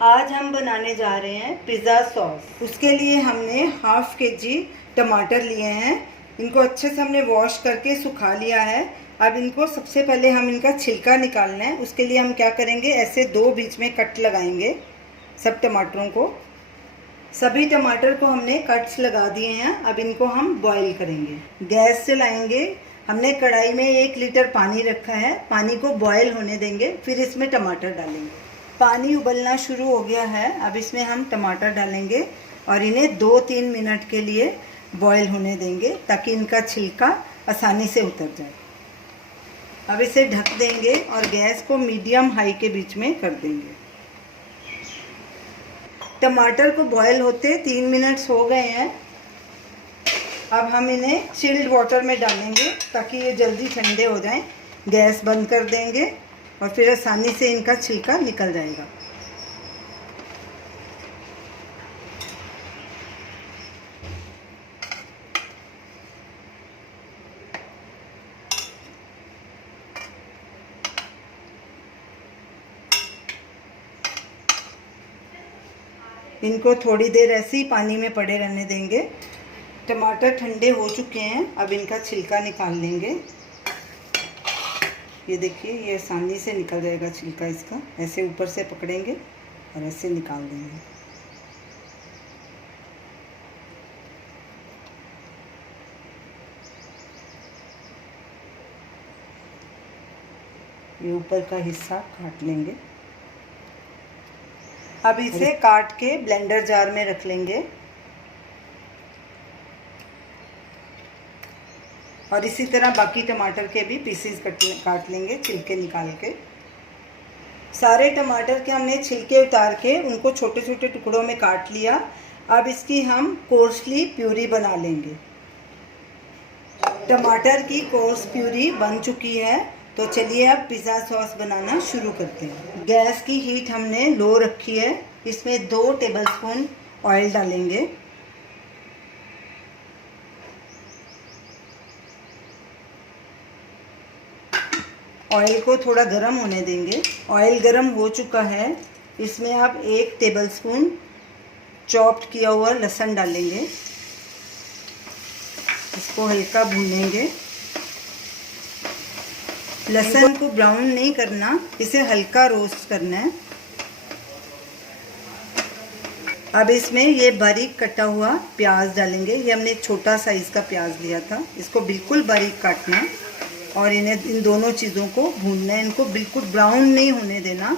आज हम बनाने जा रहे हैं पिज़्ज़ा सॉस। उसके लिए हमने हाफ केजी टमाटर लिए हैं। इनको अच्छे से हमने वॉश करके सुखा लिया है। अब इनको सबसे पहले हम इनका छिलका निकालना है। उसके लिए हम क्या करेंगे, ऐसे दो बीच में कट लगाएंगे सब टमाटरों को। सभी टमाटर को हमने कट्स लगा दिए हैं। अब इनको हम बॉईल करेंगे। गैस जलाएंगे। हमने कढ़ाई में 1 लीटर पानी रखा है। पानी को बॉईल होने देंगे, फिर इसमें टमाटर डालेंगे। पानी उबलना शुरू हो गया है। अब इसमें हम टमाटर डालेंगे और इन्हें 2-3 मिनट के लिए बॉईल होने देंगे ताकि इनका छिलका आसानी से उतर जाए। अब इसे ढक देंगे और गैस को मीडियम हाई के बीच में कर देंगे। टमाटर को बॉईल होते 3 मिनट्स हो गए हैं। अब हम इन्हें चिल्ड वाटर में डालेंगे ताकि ये जल्दी ठंडे हो जाएं। गैस बंद कर देंगे और फिर आसानी से इनका छिलका निकल जाएगा। इनको थोड़ी देर ऐसे ही पानी में पड़े रहने देंगे। टमाटर ठंडे हो चुके हैं। अब इनका छिलका निकाल लेंगे। ये देखिए, ये आसानी से निकल जाएगा छिलका इसका। ऐसे ऊपर से पकड़ेंगे और ऐसे निकाल देंगे। ये ऊपर का हिस्सा काट लेंगे। अब इसे काट के ब्लेंडर जार में रख लेंगे और इसी तरह बाकी टमाटर के भी पीसेस काट लेंगे छिलके निकाल के। सारे टमाटर के हमने छिलके उतार के उनको छोटे छोटे टुकड़ों में काट लिया। अब इसकी हम कोर्सली प्यूरी बना लेंगे। टमाटर की कोर्स प्यूरी बन चुकी है, तो चलिए अब पिज़्ज़ा सॉस बनाना शुरू करते हैं। गैस की हीट हमने लो रखी है। इसमें 2 टेबलस्पून ऑयल डालेंगे। ऑयल को थोड़ा गर्म होने देंगे। ऑयल गर्म हो चुका है। इसमें आप 1 टेबलस्पून चॉप्ड किया हुआ लहसुन डालेंगे। इसको हल्का भूनेंगे। लहसुन को ब्राउन नहीं करना, इसे हल्का रोस्ट करना है। अब इसमें ये बारीक कटा हुआ प्याज डालेंगे। ये हमने छोटा साइज़ का प्याज लिया था। इसको बिल्कुल बारीक काटना है और इन दोनों चीज़ों को भूनना है। इनको बिल्कुल ब्राउन नहीं होने देना,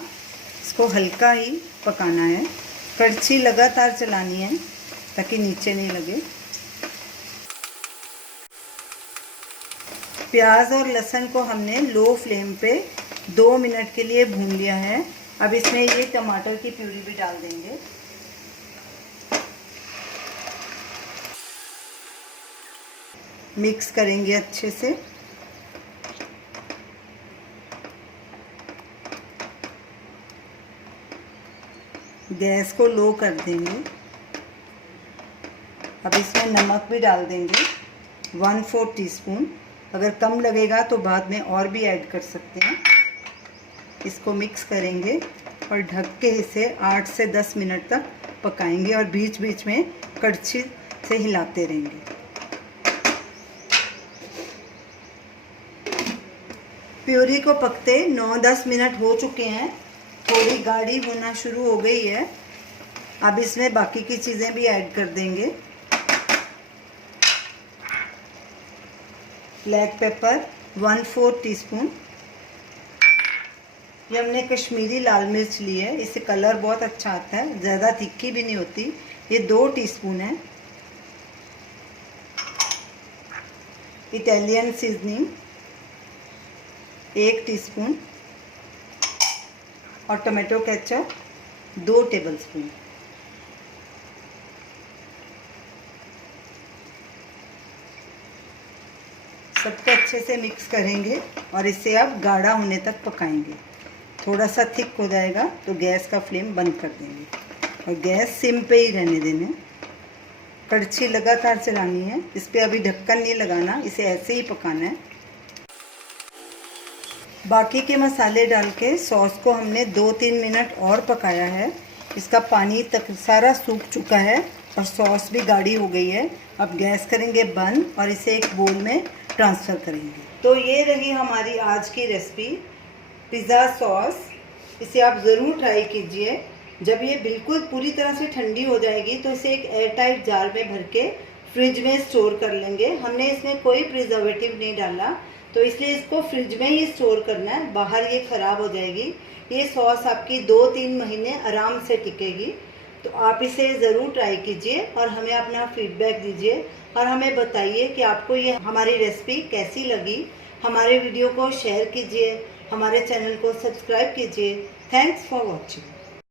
इसको हल्का ही पकाना है। कड़छी लगातार चलानी है ताकि नीचे नहीं लगे। प्याज और लहसुन को हमने लो फ्लेम पे 2 मिनट के लिए भून लिया है। अब इसमें ये टमाटर की प्यूरी भी डाल देंगे। मिक्स करेंगे अच्छे से। गैस को लो कर देंगे। अब इसमें नमक भी डाल देंगे 1/4 टीस्पून। अगर कम लगेगा तो बाद में और भी ऐड कर सकते हैं। इसको मिक्स करेंगे और ढक के इसे 8 से 10 मिनट तक पकाएंगे और बीच बीच में कड़छी से हिलाते रहेंगे। प्यूरी को पकते 9-10 मिनट हो चुके हैं। थोड़ी गाढ़ी होना शुरू हो गई है। अब इसमें बाकी की चीज़ें भी ऐड कर देंगे। Black pepper 1/4 teaspoon. ये हमने कश्मीरी लाल मिर्च ली है, इससे कलर बहुत अच्छा आता है, ज़्यादा तीखी भी नहीं होती। ये 2 टीस्पून है। इटालियन सीजनिंग 1 टीस्पून और टमाटो केचप 2 टेबलस्पून। सबको अच्छे से मिक्स करेंगे और इसे अब गाढ़ा होने तक पकाएंगे। थोड़ा सा थिक हो जाएगा तो गैस का फ्लेम बंद कर देंगे और गैस सिम पे ही रहने देना। कड़छी लगातार चलानी है। इस पर अभी ढक्कन नहीं लगाना, इसे ऐसे ही पकाना है। बाकी के मसाले डाल के सॉस को हमने 2-3 मिनट और पकाया है। इसका पानी तक सारा सूख चुका है और सॉस भी गाढ़ी हो गई है। अब गैस करेंगे बंद और इसे एक बोल में ट्रांसफ़र करेंगे। तो ये रही हमारी आज की रेसिपी पिज़्ज़ा सॉस। इसे आप ज़रूर ट्राई कीजिए। जब ये बिल्कुल पूरी तरह से ठंडी हो जाएगी तो इसे एक एयर टाइट जार में भर के फ्रिज में स्टोर कर लेंगे। हमने इसमें कोई प्रिजर्वेटिव नहीं डाला तो इसलिए इसको फ्रिज में ही स्टोर करना है, बाहर ये ख़राब हो जाएगी। ये सॉस आपकी 2-3 महीने आराम से टिकेगी। तो आप इसे ज़रूर ट्राई कीजिए और हमें अपना फीडबैक दीजिए और हमें बताइए कि आपको ये हमारी रेसिपी कैसी लगी। हमारे वीडियो को शेयर कीजिए, हमारे चैनल को सब्सक्राइब कीजिए। Thanks for watching.